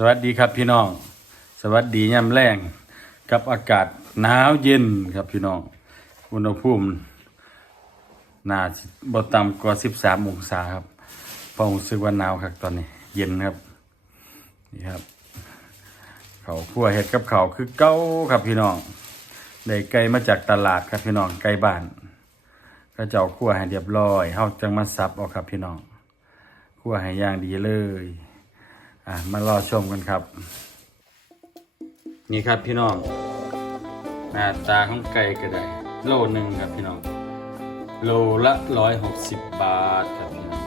สวัสดีครับพี่น้อง สวัสดียามแรงกับอากาศหนาวเย็นครับพี่น้องอุณหภูมิน่าบ่ต่ำกว่า13องศาครับพราะรู้สึกว่าหนาวครับตอนนี้ เย็นครับนี่ครับ เขาวคั่วเห็ดกับเขาคือเก้าครับพี่น้องได้ไก่มาจากตลาดครับพี่น้องไก่บ้านก็จะเอาคั่วให้เรียบร้อยเฮาจังมาสับเอาครับพี่น้องคั่วให้ย่างดีเลย อะมารอชมกันครับ นี่ครับพี่น้อง หน้าตาของไก่ก็ได้ โลหนึ่งครับพี่น้อง โลละร้อยหกสิบบาทครับพี่น้อง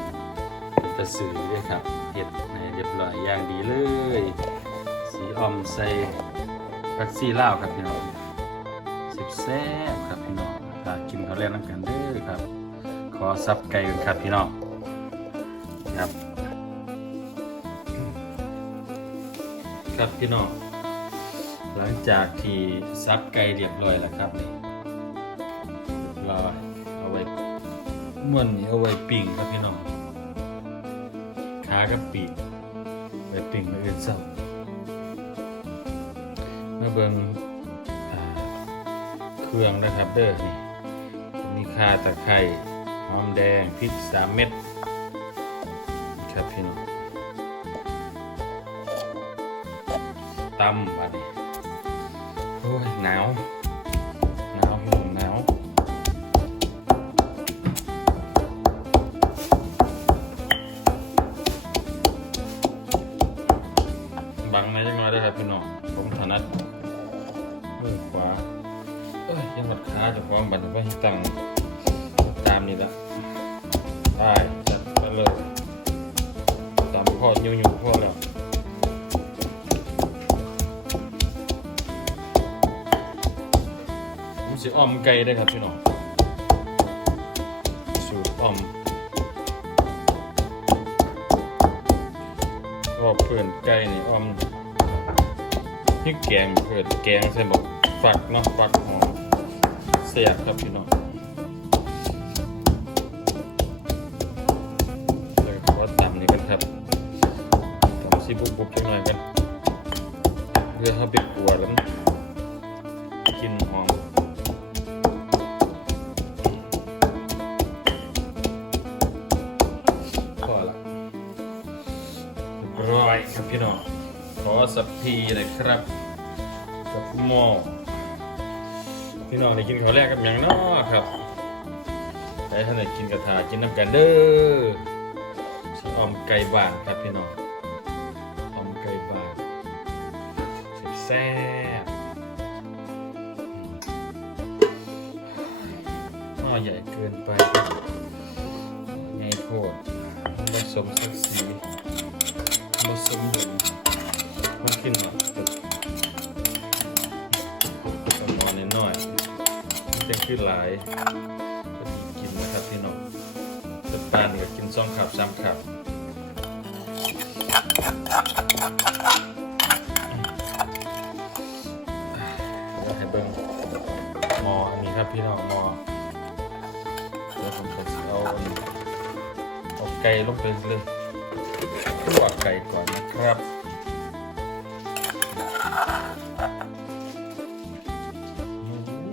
เป็นกระสือด้วยครับเห็ดให้เรียบร้อยอย่างดีเลย สีอมใส่ผักซี่ลาวครับพี่น้องสิบแซ่บครับพี่น้องถ้ากินเขาวแรกน้ำกันเด้อครับ ขอซับไก่กันครับพี่น้องครับ ครับพี่น้อง หลังจากที่ซับไก่เรียบร้อยแล้วครับนี่เรียบร้อยเอาไว้ม้วนนี่เอาไว้ปิ้งครับพี่น้องขากับปีกไว้ปิ้งไว้เอื่นเศร้าเมื่อเบิ่งเครื่องนะครับเด้อนี่มีข่าตะไคร้หอมแดงพริกสามเม็ด ตำบัดนี้โอ้ยหนาวหนาวหงหนาวบังในจังน้อยได้ครับพี่น้องผมถนัดมือขวาเอ้ยยังหมดขาจะความบัดนี้าให้ตั้งตามนี่ละได้จัดไปเลยตามพ่อยุ่งๆพ่อแล้ว สิอ้อมไก่ได้ครับพี่น้องสูตรอ้อมก็เพื่อนไก่นี่อ้อมนี่แกงเพื่อนแกงใส่บอกฝักเนาะฝักหอมเสียบครับพี่น้องเลยขอตำนี่กันครับตำซีบุบๆจังหน่อยกันเพื่อให้ไปกลัวแล้ว พี่น้องขอสับพีเลยครับกับหม้อพี่น้องได้กินข้าวแรกกับหยังนาะครับแต่ท่านได้กินกระถากินน้ำกันเด้อสิอมไก่บานครับพี่น้องออมไก่บานแซ่บๆหม้อใหญ่เกินไปใหญ่โคตรผสมสักสี ผสมเหลืองมันขึ้นมาตึกประมาณน้อยๆมันจะขึ้นหลายก็ดีกินนะครับพี่น้องตะปานก็กินสองขับสามขับให้เบิ้งหมออันนี้ครับพี่น้องหมอเดี๋ยวผมจะเอาเอาไก่ลงไปเลย คั่วไก่ก่อนนะครับ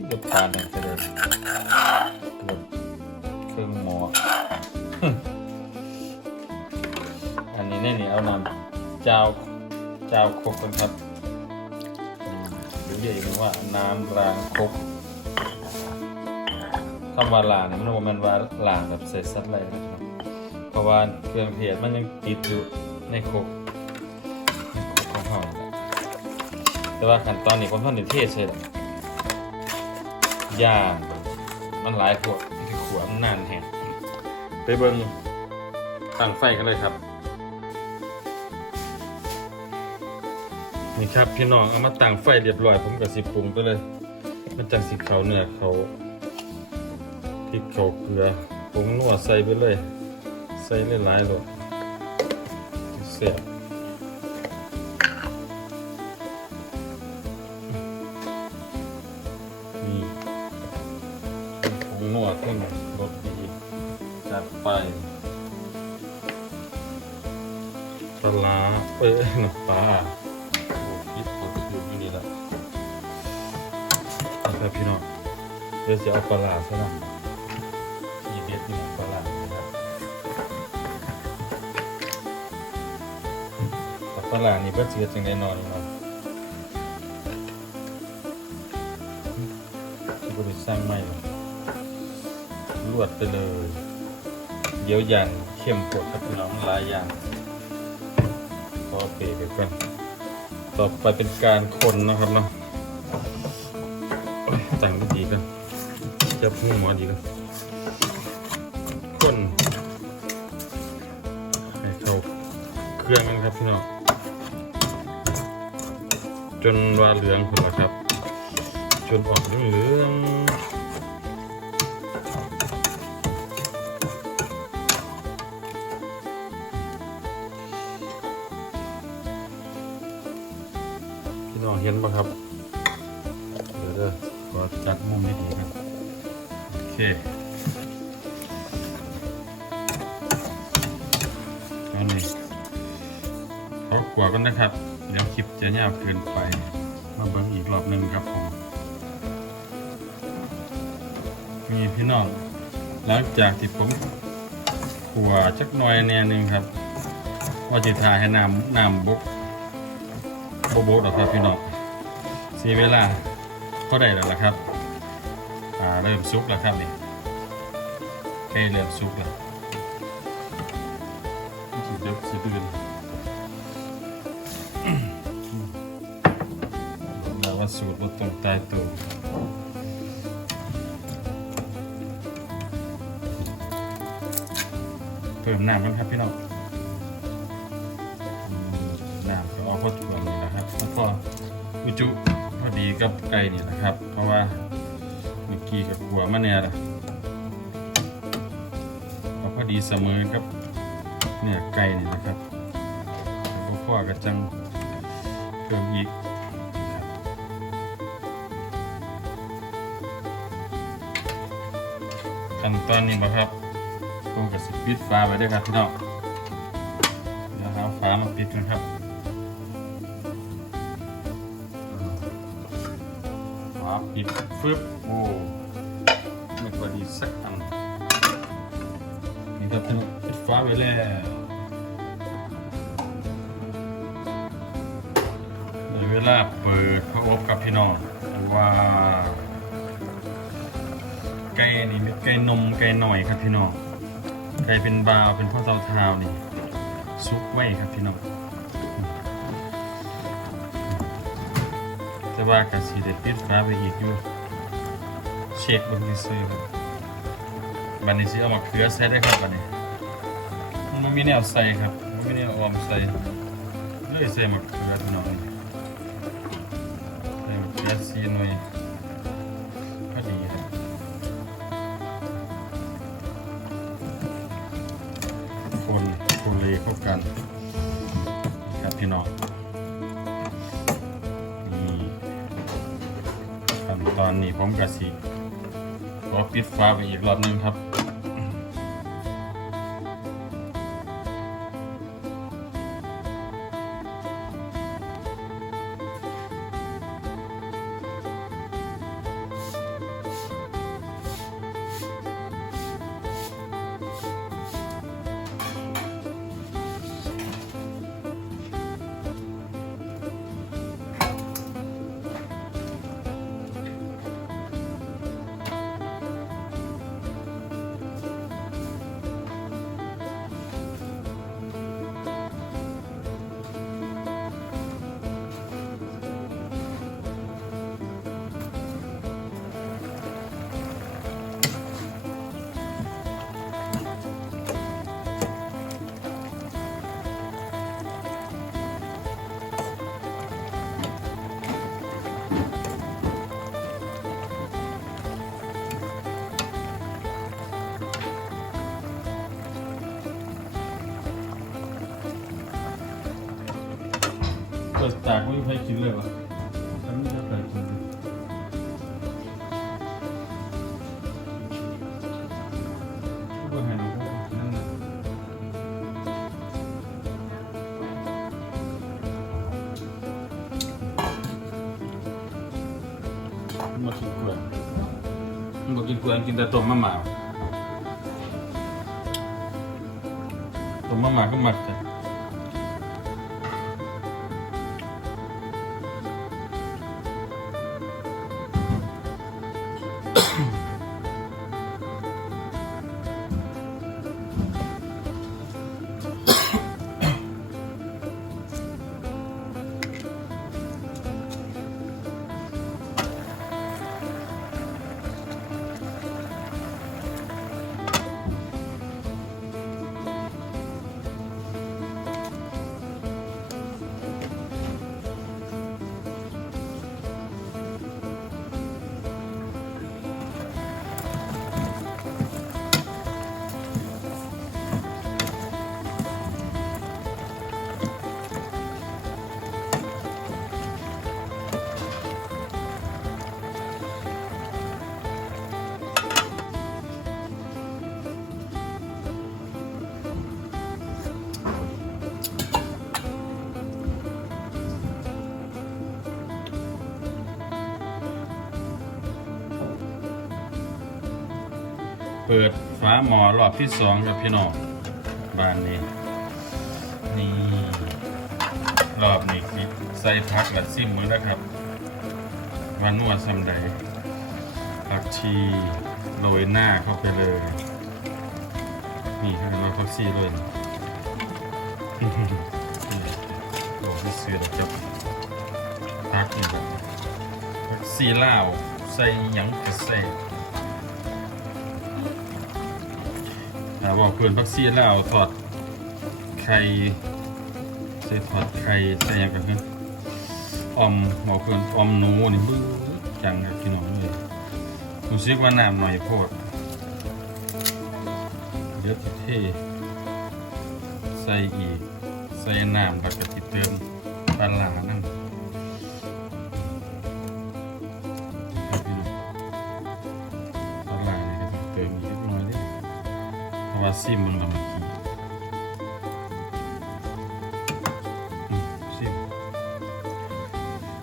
เดือดตาลเนี่ยจะเดินเกือบเครื่องหมออันนี้เนี่นี่เอานำเจ้าเจ้าครกกันครับอืมหรือเรียกอีกว่าน้ำรางครกคำว่าลางนี่มันว่ามันว่าลางแบบเศษสัตว์อะไรนะค รับเพราะว่าเครื่องเทศมันยังติดอยู่ในโคกในโคกของเราแต่ว่าขั้นตอนนี้ผมทำในเทศใช่หรอย่างมันหลายขวดที่ขวดนานแฮงไปเบิ่งตั้งไฟกันเลยครับ นี่ครับพี่น้องเอามาตั้งไฟเรียบร้อย ผมก็สิปรุงไปเลย มันจังสิเขาเนื้อเขาพริกเขาเกลือผงนัวใส่ไปเลย ใส่หลายๆเลยเสียบนี่ผงนวดขึ้นรสดีจัดไปปลาเอ้ยน้ำปลาโอ้พิษปวดอยู่ที่นี่แหละนะครับพี่น้องเดี๋ยวจะเอาปลาร้าซะ ลาร้านี่ก็เสียจังแน่นอนเนาะบริสร้างใหม่รวดไปเลย เดี๋ยวอย่างเข้มข้นกับน้องหลายอย่างพอเปไปก่อนต่อไปเป็นการคนนะครับเนาะแต่งดีกันจะพูดหมอดีกันคนให้เขาเครื่องกันครับพี่น้อง จนว่าเหลืองคุณครับ จนออกเหลืองพี่น้องเห็นปะครับ เดี๋ยวเด้อขอจัดมุมให้ดีกันโอเคอันนี้ขอขวากันนะครับ เดี๋ยวคลิปจะยาวเกินไป มาเบิ้งอีกรอบหนึ่งครับผม มีพี่น้อง หลังจากที่ผมขัวจักหน่อยแน่นึงครับว่าจะทาให้น้ำน้ำบกบกบกหรอกครับพี่น้องเสียเวลาเท่าได้แล้วล่ะครับ อ่าเริ่มซุกแล้วครับนี่ใกล้เริ่มซุกแล้วสุดเด็ดสุดเดือน สูตรว่าตรงตายตัวเพิ่มน้ำกันครับพี่น้องน้ำก็เอาพอถ่วงนี่นะครับแล้วก็อุจุพอดีกับไก่นี่นะครับ เพราะว่าเมื่อกี้กับหัวมาแน่ละเอาพอดีเสมอกับเนี่ยไก่นี่นะครับแล้วก็พ่อกระจังเพิ่มอีก ขั้นตอนนี้บ่ครับผมกับสิปิดฟ้าไว้ด้วยครับพี่น้องเดี๋ยวเอาฟ้ามาปิดกันครับฟ้าปิดฟึบโอ้ไม่พอดีสักอันนี่ครับพี่น้องปิดฟ้าไว้แล้วเวลาเปิดพระอบกับพี่น้องว้าว ไก่นี่เป็นไก่นมไก่หน่อยครับพี่น้องใครเป็นบาวเป็นพวกเตาเท้านี่ซุกไว้ครับพี่น้องแต่ว่ากะสีเด็ดปิดฟ้าไปอีกอยู่เช็คบนที่ซื้อบันนี้ซื้อเอามาเขือใส่ได้ครับบันนี้มันไม่มีแนวใส่ครับไม่มีแนวออมใส่เลยใส่มาเขือพี่น้อง พี่น้องนี่ขั้นตอนนี้ผมกระสีขอปิดฟ้าไปอีกรอบนึงครับากไม่มีใครกินเลยวะฉันไม่ได้ใครกินเลยก็หันนั่นน่ะมากินกล้วยมากินกล้วนกินแต่ต้มมะหมาต้มมะหมาก็มา เปิดฝาหมอรอบที่สองครับพี่น้องบ้านนี้ นี่รอบนี้คือใส่ผักและซิมมือนะครับวันนวดสำใดผักชีโรยหน้าเข้าไปเลย นี่ให้เราผักชีเลยนะบอกที่เสือจับผักนี่ผักชีลาวใส่หยังกระใส่ ถ้าบอกเพื่อนพักซีแล้วเอาทอดไข่ใส่ทอดไข่ใส่ยังกันเพื่อมบอกเพื่อนออมหนูนี่บึ้งจังครับพี่น้องเลยรู้สึกว่าน้ำหน่อยโพดเยวจะเท่ใส่อีก ใส่น้ำแล้วก็ติเติมปลาหลานั่น เพราซิมมันละเมื่อกี้อืมซิม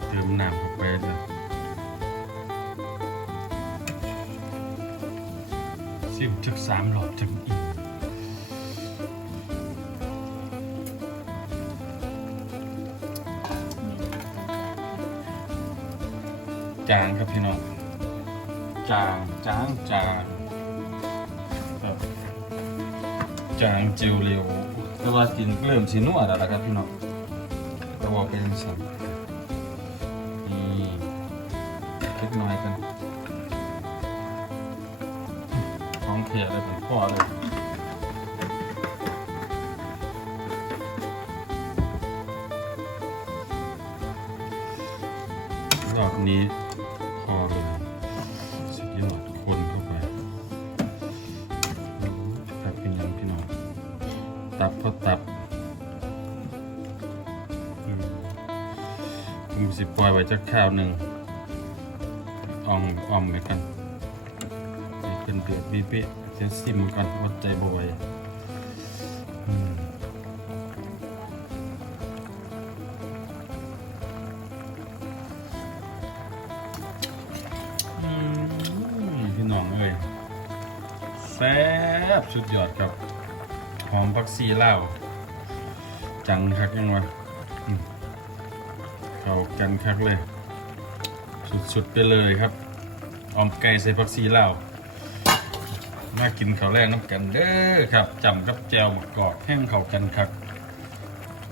เติมน้ำเข้าไปนะซิมถึกสามรอบถึงอี เจลเร็วแต่ว่ากินเริ่มสีนวดแล้วล่ะครับพี่น้องแต่ว่าเป็นสันนี่เล็กน้อยกันของเขียเลยเป็นพ่อเลยรอบนี้ ตับก็ตับผมสิปล่อยไว้จักข้าวหนึ่งอ่อมอ่อมไปกันให้เป็นเดือดปีเป๊ะจะซิมก่อนวัดใจบ่อยพี่น้องเอ้ยแซ่บสุดยอดครับ อมผักซีเลาจังคักยังวะเข้ากันคักเลย สุดๆไปเลยครับออมไก่ใส่ผักซีเลามากินข้าวแรกน้ำกันเด้อครับจำกับแจวมะกอกแห้งเข้ากันคัก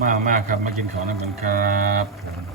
มากมากๆครับมากินข้าวน้ำกันครับ